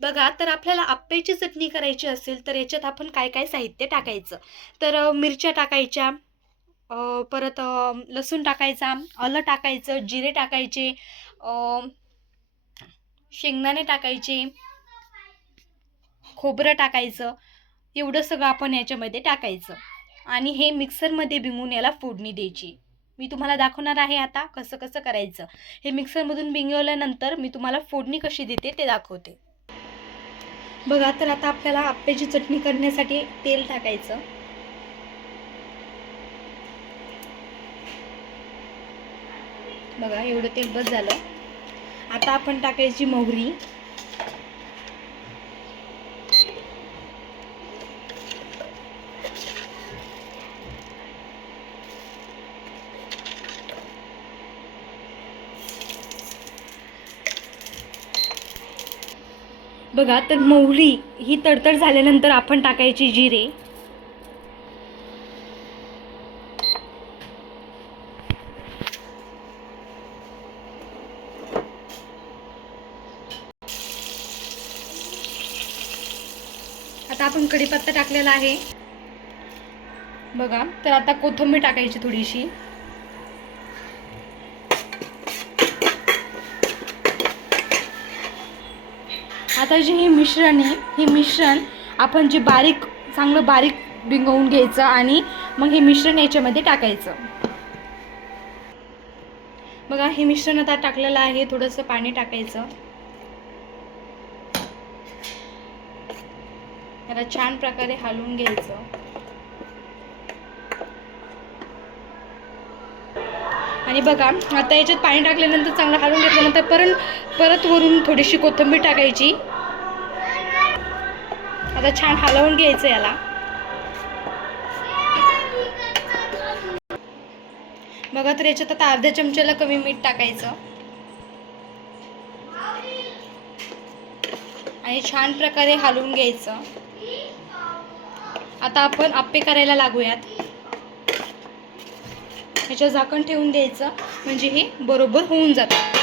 बघा, तर आपल्याला आप्याची चटणी करायची असेल तर याच्यात आपण काय काय साहित्य टाकायचं. तर मिरच्या टाकायच्या, परत लसूण टाकायचा, आलं टाकायचं, जिरे टाकायचे, अ, शेंगदाणे टाकायचे, खोबरं टाकायचं. एवढं सगळं आपण याच्यामध्ये टाकायचं आणि हे मिक्सरमध्ये भिंगून याला फोडणी द्यायची. मी तुम्हाला दाखवणार आहे आता कसं कसं करायचं. हे मिक्सरमधून भिंगवल्यानंतर मी तुम्हाला फोडणी कशी देते ते दाखवते. बघा, तर आता आपल्याला आप्याची चटणी करण्यासाठी तेल टाकायचं. बघा, एवढं तेल बस झालं. आता आपण टाकायची मोहरी. बघा, तर मोहरी ही तडतड झाल्यानंतर आपण टाकायची जिरे. आता आपण कढीपत्ता टाकलेला आहे. बघा, तर आता कोथिंबीर टाकायची थोडीशी. आता जे हे मिश्रण आहे, हे मिश्रण आपण जे चांगलं बारीक भिंगवून घ्यायचं आणि मग हे मिश्रण याच्यामध्ये टाकायचं. बघा, हे मिश्रण आता टाकलेलं आहे. थोडंसं पाणी टाकायचं. याला छान प्रकारे हलवून घ्यायचं. आणि बघा, आता याच्यात पाणी टाकल्यानंतर चांगलं हलवून घेतल्यानंतर परत वरून थोडीशी कोथिंबीर टाकायची. आता छान हलवून घ्यायचं याला. बघा, तर याच्यात आता अर्ध्या चमच्याला कमी मीठ टाकायचं आणि छान प्रकारे हलवून घ्यायचं. आता आपण आप्पे करायला लागूयात. ह्याच्यावर झाकण ठेवून द्यायचं म्हणजे हे बरोबर होऊन जातं.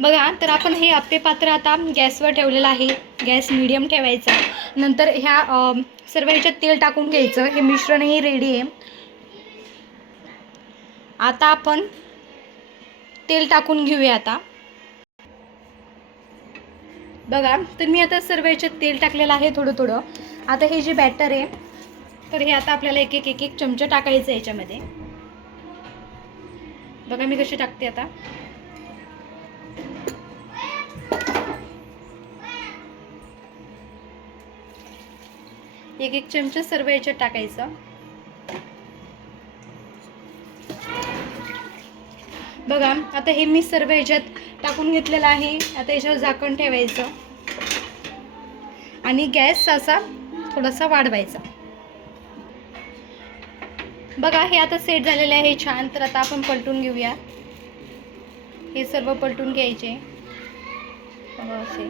बघा, तर आपण हे आप्पे पात्र आता गॅसवर ठेवलेलं आहे. गॅस मीडियम ठेवायचा. नंतर ह्या सर्व ह्याच्यात तेल टाकून घ्यायचं. हे मिश्रणही रेडी आहे. आता आपण तेल टाकून घेऊया. आता बघा, तर मी आता सर्व ह्याच्यात तेल टाकलेलं आहे थोडं थोडं. आता हे जे बॅटर आहे, तर हे आता आपल्याला एक एक चमचा टाकायचं आहे याच्यामध्ये. बघा, मी कशी टाकते आता. एक चमचा सर्व याच्यात टाकायचं. बघा, आता हे मी सर्व याच्यात टाकून घेतलेलं आहे. आता याच्यावर झाकण ठेवायचं आणि गॅस असा थोडासा वाढवायचा. बघा, हे आता सेट झालेले आहे छान. तर आता आपण पलटून घेऊया. हे सर्व पलटून घ्यायचे. बघा, असे.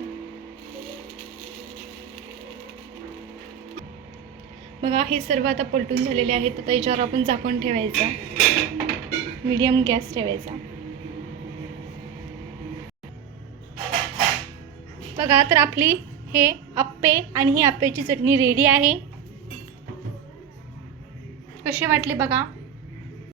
बघा, हे सर्व आता पलटून झालेले आहेत. आता याच्यावर आपण झाकण ठेवायचं. मीडियम गॅस ठेवायचा. बघा, तर आपली हे आप्पे आणि ही आप्याची चटणी रेडी आहे. कसे वाटले बघा.